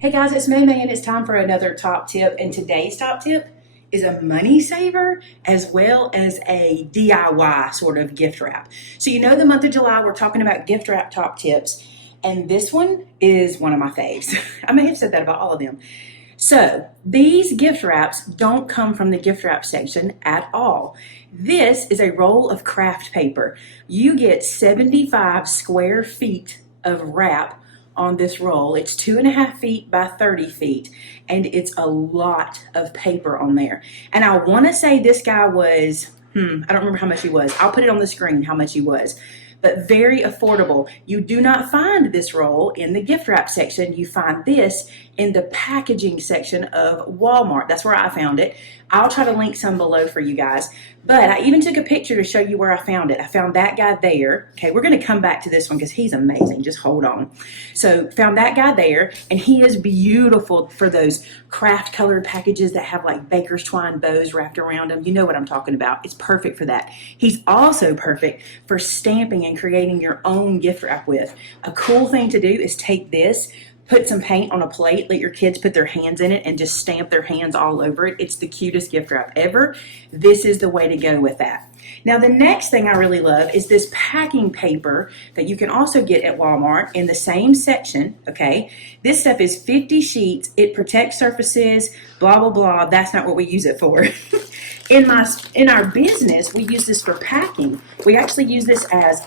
Hey guys, it's Maymay and it's time for another top tip. And today's top tip is a money saver as well as a DIY sort of gift wrap. So you know the month of July we're talking about gift wrap top tips, and this one is one of my faves. I may have said that about all of them. So these gift wraps don't come from the gift wrap section at all. This is a roll of craft paper. You get 75 square feet of wrap on this roll. It's 2.5 feet by 30 feet, and it's a lot of paper on there. And I want to say this guy was, I don't remember how much he was. I'll put it on the screen how much he was. But very affordable. You do not find this roll in the gift wrap section. You find this in the packaging section of Walmart. That's where I found it. I'll try to link some below for you guys. But I even took a picture to show you where I found it. I found that guy there. Okay, we're going to come back to this one because he's amazing. Just hold on. So found that guy there, and he is beautiful for those craft colored packages that have like baker's twine bows wrapped around them. You know what I'm talking about. It's perfect for that. He's also perfect for stamping and creating your own gift wrap with. A cool thing to do is take this, put some paint on a plate, let your kids put their hands in it and just stamp their hands all over it. It's the cutest gift wrap ever. This is the way to go with that. Now the next thing I really love is this packing paper that you can also get at Walmart in the same section, okay? This stuff is 50 sheets. It protects surfaces, blah, blah, blah. That's not what we use it for. In our business, we use this for packing. We actually use this as,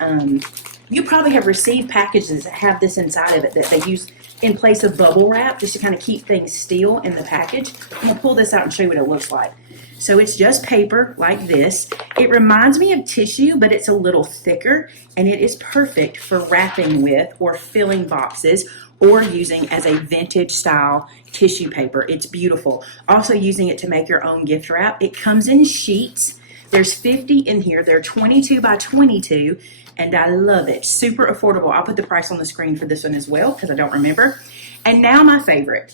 you probably have received packages that have this inside of it that they use in place of bubble wrap just to kind of keep things still in the package. I'm gonna pull this out and show you what it looks like. So it's just paper like this. It reminds me of tissue, but it's a little thicker, and it is perfect for wrapping with or filling boxes or using as a vintage style tissue paper. It's beautiful. Also using it to make your own gift wrap. It comes in sheets. There's 50 in here. They're 22 by 22, and I love it. Super affordable. I'll put the price on the screen for this one as well because I don't remember. And now my favorite,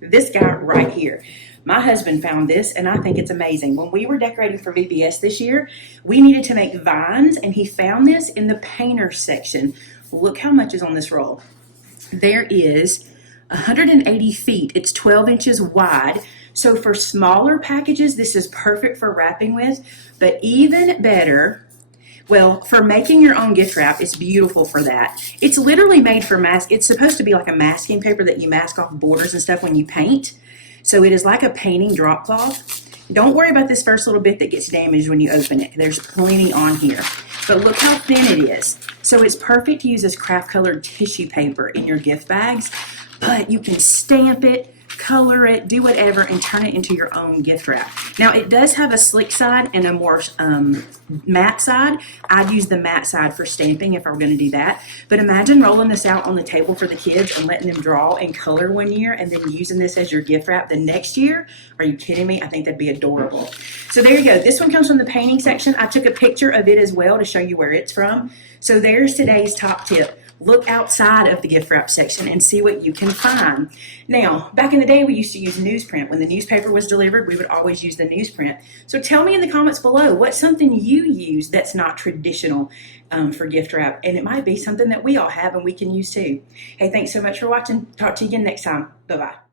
this guy right here. My husband found this, and I think it's amazing. When we were decorating for VBS this year, we needed to make vines, and he found this in the painter section. Look how much is on this roll. There is 180 feet. It's 12 inches wide. So for smaller packages, this is perfect for wrapping with, but even better, well, for making your own gift wrap, it's beautiful for that. It's literally made for mask. It's supposed to be like a masking paper that you mask off borders and stuff when you paint. So it is like a painting drop cloth. Don't worry about this first little bit that gets damaged when you open it. There's plenty on here. But look how thin it is. So it's perfect to use as craft colored tissue paper in your gift bags, but you can stamp it, color it, do whatever, and turn it into your own gift wrap. Now it does have a slick side and a more matte side. I'd use the matte side for stamping if I were going to do that. But imagine rolling this out on the table for the kids and letting them draw and color one year and then using this as your gift wrap the next year. Are you kidding me? I think that'd be adorable. So there you go. This one comes from the painting section. I took a picture of it as well to show you where it's from. So there's today's top tip. Look outside of the gift wrap section and see what you can find. Now, back in the day, we used to use newsprint. When the newspaper was delivered, we would always use the newsprint. So tell me in the comments below, what's something you use that's not traditional for gift wrap? And it might be something that we all have and we can use too. Hey, thanks so much for watching. Talk to you again next time. Bye-bye.